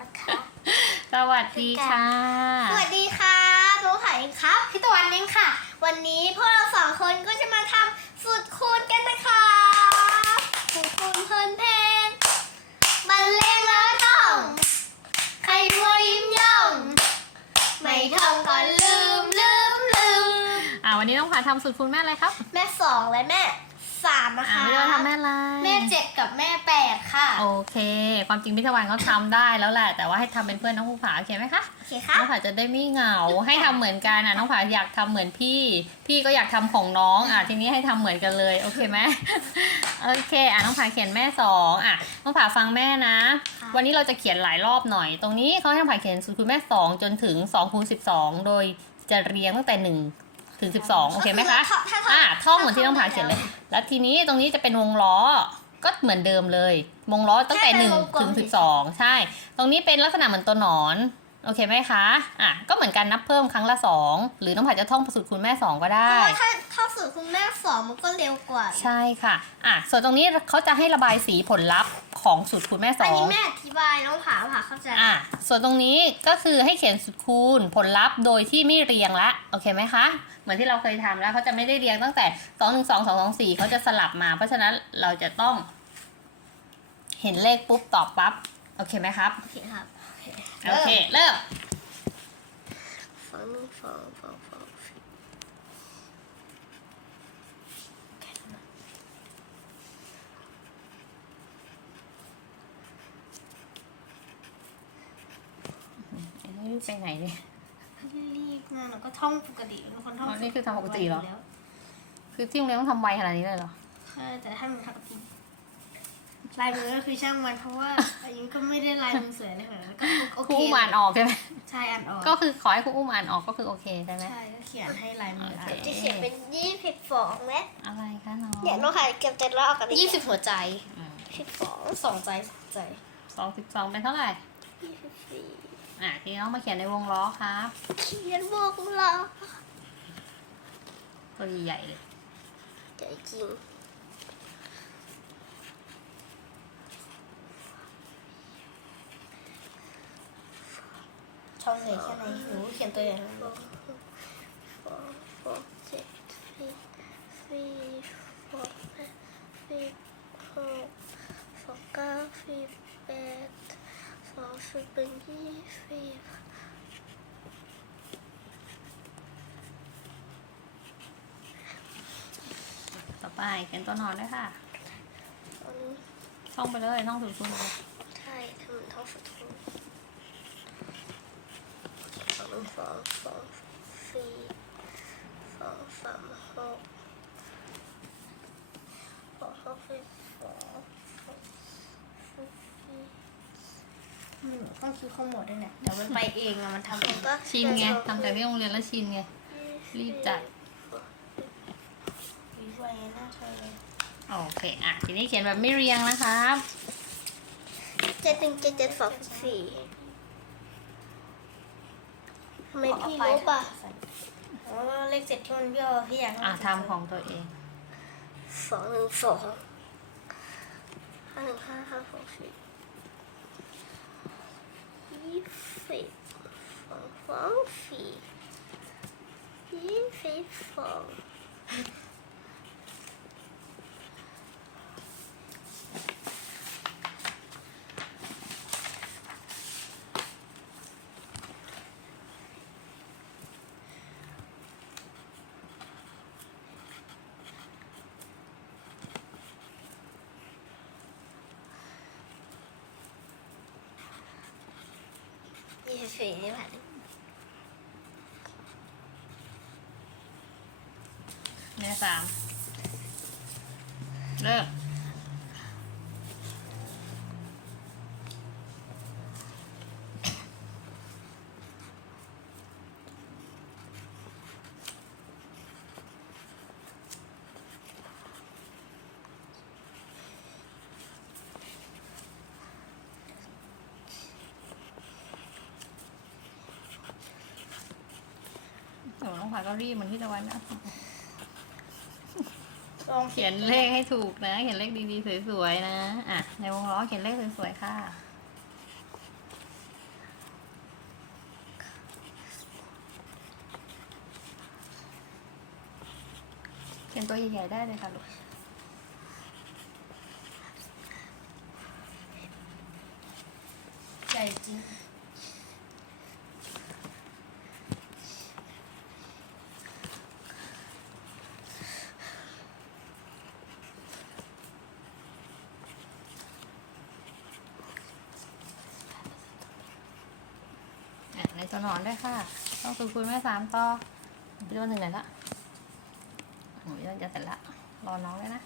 นะคะ สวัสดีค่ะ สวัสดีค่ะน้องไข่ครับ พี่ตะวันเองค่ะ วันนี้พวกเราสองคนก็จะมาทำสูตรคูณกันนะคะสูตรคูณเพลินเพลงบรรเลงแล้วท่อง ใครมัวยิ้มย่อง ไม่ท่องก็ลืมลืมลืมอ่าวันนี้น้องผาทำสูตรคูณแม่อะไรครับ แม่สองและแม่ สามนะอ่าคะไม่ได้ทำแม่อะไรแม่เจ็ดกับแม่แปดค่ะ โอเค ความจริงพิธวันเขาทำได้แล้วแหละ แต่ว่าให้ทำเป็นเพื่อนน้องภูผาโอเคไหมคะโอเคค่ะน้องผาจะได้ไม่เหงา ให้ทำเหมือนกันอะน้องผาอยากทำเหมือนพี่ พี่ก็อยากทำของน้องอะทีนี้ให้ทำเหมือนกันเลยโอเคไหมโอเคอะน้องผาเขียนแม่สองอะน้องผาฟังแม่นะค่ะวันนี้เราจะเขียนหลายรอบหน่อย ตรงนี้เขาให้น้องผาเขียนสูตรคูณแม่สองจนถึงสองคูณสิบสองโดยจะเรียงตั้งแต่หนึ่ง ถึงสิบสองโอเคไหมคะถ้าอะท่องเหมือนที่น้องผาเขียนเลย แล้วทีนี้ตรงนี้จะเป็นวงล้อ ก็เหมือนเดิมเลย วงล้อตั้งแต่หนึ่งถึงสิบสองใช่ ตรงนี้เป็นลักษณะเหมือนตัวหนอน โอเคไหมคะ อะ ก็เหมือนกันนับเพิ่มครั้งละสองหรือน้องผาจะท่องสูตรคูณแม่สองก็เพได้ราะว่าถ้าถ้าสูตรคุณแม่สองมันก็เร็วกว่า ใช่ค่ะ อะ ส่วนตรงนี้เขาจะให้ระบายสีผลลัพธ์ ของสูตรคูณแม่สอันองนี้แม่อธิบายน้องผาผาเข้าใจ อะส่วนตรงนี้ก็คือให้เขียนสูตรคูณผลลัพธ์โดยที่ไม่เรียงละโอเคไหมคะเหมือนที่เราเคยทำแล้วเขาจะไม่ได้เรียงตั้งแต่สองหนึ่งสองสองสองสี่เขาจะสลับมา เพราะฉะนั้นเราจะต้อง เห็นเลขปุ๊บตอบปั๊บโอเคไหมครับโอเคครับโอเคเริ่มสองหนึ่งสองสองสองสี่ ไอ้นี่ไปไหนเนี่ยรีบนะเราก็ท่องปกติเป็นคนท่องอ๋อนี่คือทำปกติเหรอแล้วคือที่โรงเรียนต้องทำไวขนาดนี้เลยเหรอใช่แต่ถ้ามันทำปกติลายมือก็คือช่างมันเพราะว่าอันนี้ก็ไม่ได้ลายมือสวยเลยค่ะแล้วก็โอครูเคอุ้มอ่านออกใช่ไหมใช่อ่านออกก็คือขอให้ครูอุ้มอ่านออกก็คือโอเคใช่ไหม ใช่ก็เขียนให้ลายมือโอเค จะเขียนเป็นยี่สิบสองไหมอะไรคะน้องเนี่ยน้องค่ะเก็บจะลอกกันยี่สิบหัวใจอืมสิบสองสองใจสองใจสองสิบสองเป็นเท่าไหร่ยี่สิบสี่ อะทีนี้น้องมาเขียนในวงล้อครับเขียนบอกเราตัวใหญ่ๆเลยใจจริงช่องไหนแค่ไหนหนูเขียนตัวใหญ่เลย four, four, six, three, three, four, five, six, หกสองเก้าสิบแปดสองสิบเป็นยี่สิบ ต่อ ไปเขียนตัวนอนด้วยค่ะอันนี้ท่องไปเลยท่องถึงคุณเลยใช่ทำมันท่าสุดทุกสองสองสองสี่สองสามหกหกหกสิบสองหกสิบสี่หนูต้องคิดข้อหมดด้วยเนี่ยเดี๋ยวมันไปเองอะมันทำเอง ก็ชินไงทำจากที่โรงเรียนแล้วชินไง รีบจัดวิ ไวน่าเธอโอเค อะ ทีนี้เขียนแบบไม่เรียงนะครับ เจ็ดหนึ่งเจ็ดเจ็ดสองสี่ทำไมพี่รู้ป่ะอ๋อเลขเจ็ดที่มันเบี้ยวพี่อยากอะทำของตัวเอง สองหนึ่งสองห้าหนึ่งห้าห้าสองสี่ยี่สิบสองสองสี่ยี่สิบสองีสีนี่ผ่านแม่สามเริ่ม หนูต้องผักก็รีบเหมือนที่ตะวันนะต้องเขียนเลขให้ถูกนะ เขียนเลขดีๆสวยๆนะ อะ ในวงล้อเขียนเลขสวยๆค่ะเขียนตัวใหญ่ๆได้เลยค่ะลูกใหญ่จริง ตัวหนอนได้ค่ะ ต้องคุณคุณแม่สามต่อไปโดนหนึ่งไหนละหนูพี่โดนจะเสร็จละ รอน้องด้วยนะ